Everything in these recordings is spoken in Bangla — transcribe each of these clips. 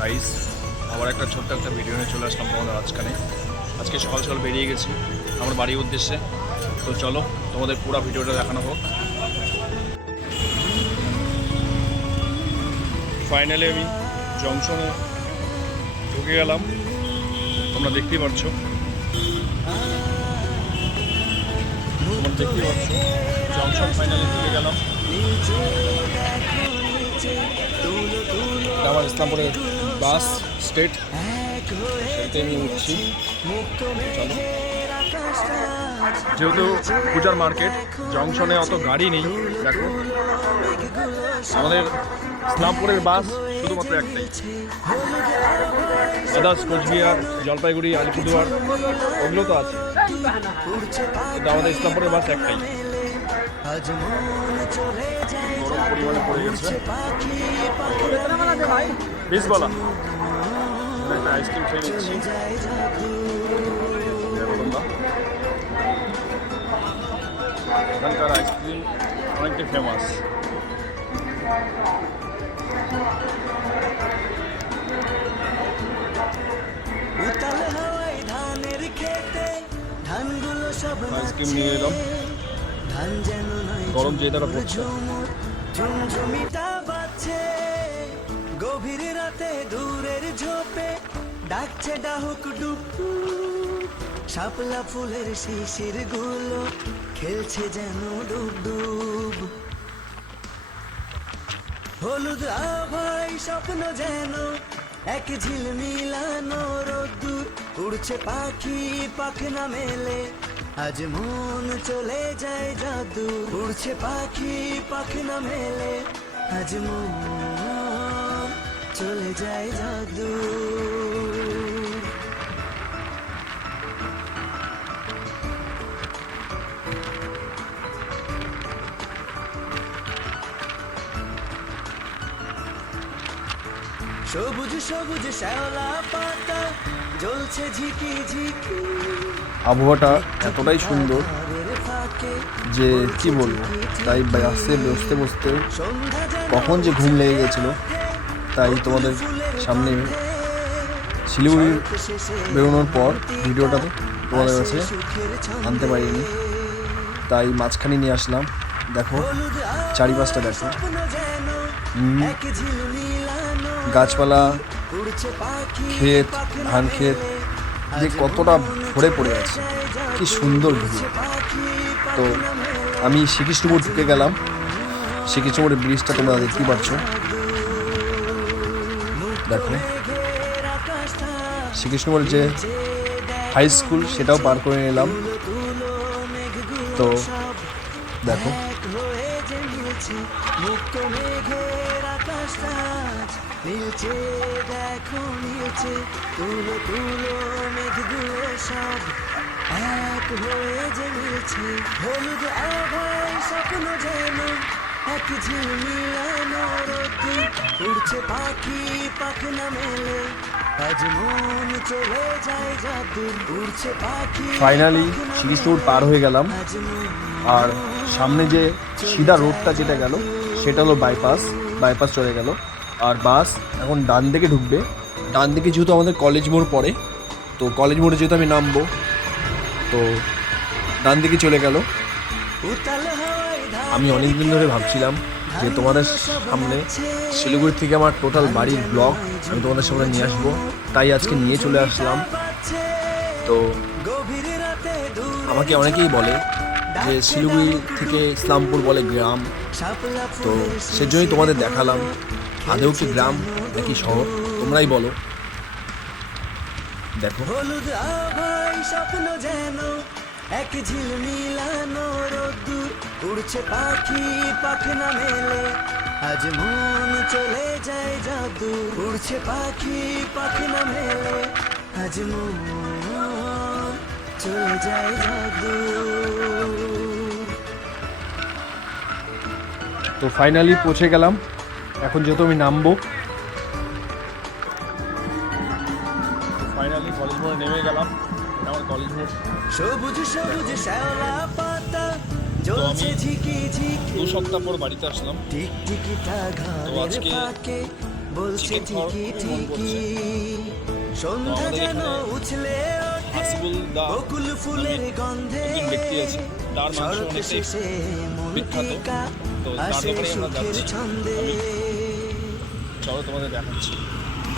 গাইস, আবার একটা ছোট্ট একটা ভিডিও নিয়ে চলে আসলাম তোমাদের আজকানে। আজকে সকাল সকাল বেরিয়ে গেছি আমার বাড়ির উদ্দেশ্যে। তো চলো তোমাদের পুরো ভিডিওটা দেখানো হোক। ফাইনালি আমি জংশনে ঢুকে গেলাম, তোমরা দেখতেই পাচ্ছ। জংশন ফাইনালি ঢুকে গেলাম। আমার ইসলামপুরের বাস স্টেট, সেটাতে আমি উঠছি। চলো, যেহেতু পূজার মার্কেট, জংশনে অত গাড়ি নেই। দেখো আমাদের ইসলামপুরের বাস শুধুমাত্র একটাই, আদার্স কোচবিহার, জলপাইগুড়ি, আলিপুরদুয়ার ওগুলো তো আছে, কিন্তু আমাদের ইসলামপুরের বাস একটাই। গরম পরিমাণে পড়ে গেছে। বিশবালা একটা আইসক্রিম খেয়ে নিচ্ছি। এখানকার আইসক্রিম অনেকটাই ফেমাস। আইসক্রিম নিয়ে এলাম, গরম যে তারা পড়ছে। গভীর রাতে দূরের ঝোপে ডাকছে ডাহুক ডুব, শাপলা ফুলের শিশির গুলো খেলছে যেন ডুব ডুব। হলুদ আভাই স্বপ্ন যেন এক ঝিলমিলানো রোদ্দুর, উড়ছে পাখি পাখনা মেলে, আজ মন চলে যায় জাদু। উড়ছে পাখি পাখনা মেলে, আজ মন চলে যায় জাদু। সবুজ সবুজ শ্যাওলা পাতা জ্বলছে ঝিকি ঝিকি। আবহাওয়াটা এতটাই সুন্দর যে কি বলবো, তাই বাসে বসতে বসতে কখন যে ঘুম লেগে গেছিল, তাই তোমাদের সামনে শিলিগুড়ি বেরোনোর পর ভিডিওটা তোমাদের কাছে আনতে পারিনি, তাই মাঝখানে নিয়ে আসলাম। দেখো চারিপাশটা দেখো, গাছপালা, ক্ষেত, ধান ক্ষেত যে কতটা ভরে পড়ে আছে, কি সুন্দর ভিউ। তো আমি শ্রীকৃষ্ণপুর ঢুকে গেলাম। শ্রীকৃষ্ণপুরের ব্রিজটা তোমরা দেখতেই পাচ্ছ। দেখো শ্রীকৃষ্ণপুরের যে হাই স্কুল সেটাও পার করে নিলাম। তো দেখো নীলচে দেখো নীলচে, তুলো তুলো মেঘগুলো সব এক হয়ে যে মিলছে। হলুদ আভায় স্বপ্ন যেন এক ঝিলমিলানো রোদ্দুর, উড়ছে পাখি পাখনা মেলে, আজ মন চলে যায় জাদুর। উড়ছে পাখি। ফাইনালি শ্রীকৃষ্ণপুর পার হয়ে গেলাম, আর সামনে যে সিধা রোডটা যেটা গেল সেটা হলো বাইপাস চলে গেল। আর বাস এখন ডান দিকে ঢুকবে। ডান দিকে যেহেতু আমাদের কলেজ মোড় পড়ে, তো কলেজ মোড়ে যেহেতু আমি নামবো, তো ডান দিকে চলে গেল। আমি অনেক দিন ধরে ভাবছিলাম যে তোমাদের সামনে শিলিগুড়ি থেকে আমার টোটাল বাড়ির ব্লগ আমি তোমাদের সামনে নিয়ে আসবো, তাই আজকে নিয়ে চলে আসলাম। তো আমাকে অনেকেই বলে যে শিলিগুড়ি থেকে ইসলামপুর বলে গ্রাম, তো সেজন্যই তোমাদের দেখালাম। আদেও কি গ্রাম নাকি শহর তোমরাই বলো। দেখো হলুদ আভাই স্বপ্ন যেন এক ঝিলমিলানো রোদ্দুর, উড়ছে পাখি পাখনা মেলে, আজ মন চলে যায় জাদু। উড়ছে পাখি পাখনা মেলে, আজ মন চলে যায় জাদু। তো ফাইনালি পৌঁছে গেলাম। এখন যেহেতু আমি নামবো, ফাইনালি কলেজ মোড়ে নেমে গেলাম। আমার কলেজ মোড়। সবুজ সবুজ শ্যাওলা পাতা জ্বলছে ঝিকি ঝিকি। 2 সপ্তাহ পর বাড়িতে আসলাম। টিকটিকিটা ঘরের ফাঁকে বলছে চিকেন খাওয়ার ঠিকই খুবই মন করছে। ঠিকই সন্ধ্যা আমাদের যেন এখানে উছলে ওঠে হাসিবুল দা বকুল ফুলের গন্ধে একজন ব্যক্তি আছে, তার মাংস সড়ক অনেকটাই শেষে বিখ্যাত। মনটিকা তো তার আসে ব্যাপারে আমরা সুখের যাচ্ছি। ছন্দে চলো তোমাদের দেখাচ্ছি।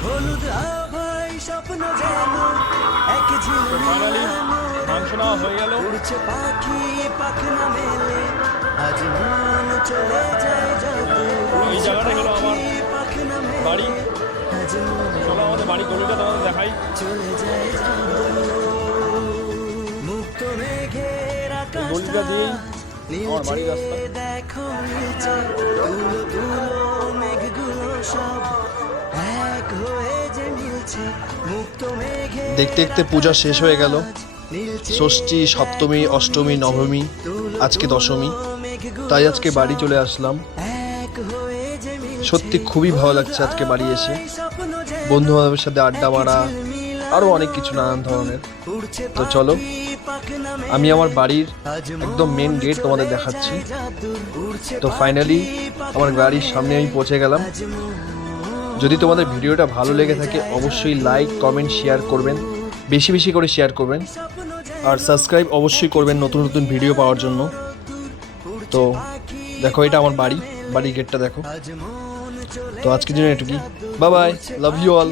হলুদ আভায় স্বপ্ন যেন এক ফাইনালি ঝিলমিল মাংস নেওয়া হয়ে গেল। উড়ছে পাখি পাখনা মেলে আজ মন চলে যায় যাদু এই জায়গাটাই হলো আমার পাখনা মেলে বাড়ি। আজ মন চলো আমাদের বাড়ি গলিটা তোমাদের দেখাই। চলে যায় যাদু মুক্ত মেঘের এই গলিটা দিয়েই আমার বাড়ির রাস্তা। দেখো নিচে তুলো তুলো মেঘগুলো সব এক হয়ে যে মিলছে মুক্ত মেঘে দেখতে দেখতে পূজা শেষ হয়ে গেল। ষষ্ঠী, সপ্তমী, অষ্টমী, নবমী, আজকে দশমী। তাই আজকে বাড়ি চলে আসলাম। সত্যি খুবই ভালো লাগছে আজকে বাড়ি এসে। বন্ধু বান্ধবের সাথে আড্ডা মারা, আরও অনেক কিছু নানান ধরনের। তো চলো আমি আমার বাড়ির একদম মেন গেট তোমাদের দেখাচ্ছি। তো ফাইনালি আমার বাড়ির সামনে আমি পৌঁছে গেলাম। যদি তোমাদের ভিডিওটা ভালো লেগে থাকে অবশ্যই লাইক, কমেন্ট, শেয়ার করবেন, বেশি বেশি করে শেয়ার করবেন, আর সাবস্ক্রাইব অবশ্যই করবেন নতুন নতুন ভিডিও পাওয়ার জন্য। তো দেখো এটা আমার বাড়ির গেটটা দেখো। তো আজকের জন্য এটুকুই। Bye bye, love you all.